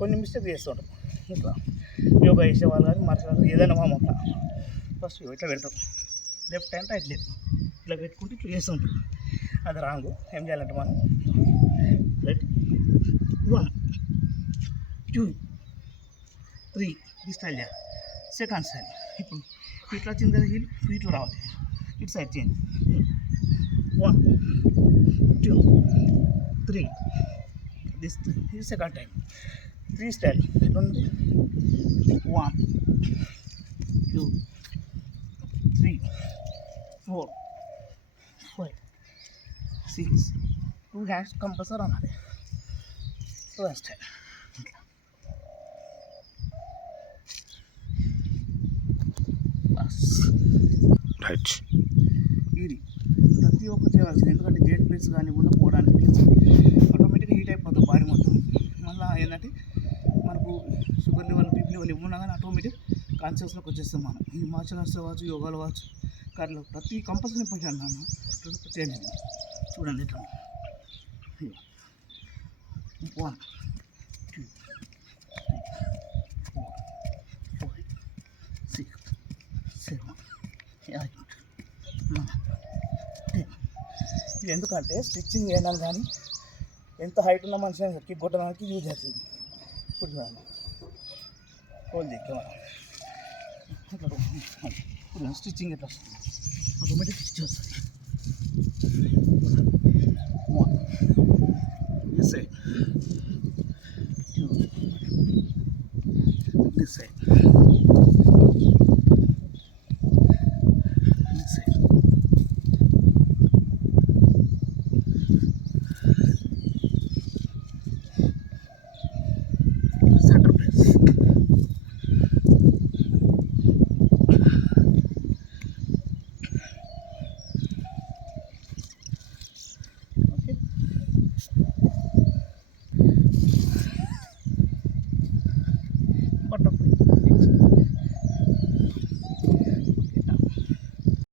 కొన్ని మిస్టేక్ చేస్తుంటారు. ఇట్లా యోగా చేసే వాళ్ళు కానీ మార్షల్ ఆర్ట్స్ ఏదైనా మామూలుగా ఫస్ట్ ఇట్లా పెడతాం, లెఫ్ట్ హ్యాండ్ రైట్ లెగ్ ఇట్లా పెట్టుకుంటే ఇట్లా చేస్తుంటారు. అది రాంగు. ఏం చేయాలంటే మనం రైట్ 1 2 3 ఈ స్టైల్ చేయాలి. సెకండ్ స్టైల్ ఇప్పుడు ఇట్లా వచ్చింది కదా, హీల్ ఇట్లా రావాలి, ఇటు సైడ్ చేంజ్ 1 2 3 దిస్ ఇది సెకండ్ టైం. 3 స్టైల్ ఎట్లా ఉంది 1 2 3 4 5 6 2 హ్యాండ్స్ కంపల్సరీ అనాలి. First style right. ఇది ప్రతి ఒక్క చేయాల్సింది. ఎందుకంటే గేట్ ప్లేస్ కానీ ఉండకపోవడానికి ఆటోమేటిక్గా హీట్ అయిపోతుంది బాడీ మొత్తం. మళ్ళీ ఏంటంటే మనకు షుగర్ లెవెల్ బీపీ లెవెల్ ఇవ్వకుండా కానీ ఆటోమేటిక్ కాన్షియస్లోకి వచ్చేస్తాం మనం. ఈ మార్షల్ ఆర్ట్స్ కావచ్చు, యోగాలు కావచ్చు, కర్రలు ప్రతి కంపల్సరీ ఇంపార్టెంట్ అన్నాను. చేయండి చూడండి ఎట్లా 1 2 3 4 5 6 7 8 9 10. ఇది ఎందుకంటే స్టిచ్చింగ్ చేయడం కానీ ఎంత హైట్ ఉన్న మనిషి కిక్ కొట్టడానికి యూజ్ అవుతుంది. ఇప్పుడు చూడండి హోల్ కెమెరా ఇప్పుడు స్టిచ్చింగ్ ఎట్లా వస్తుంది, ఆటోమేటిక్ స్టిచ్ వస్తుంది. 1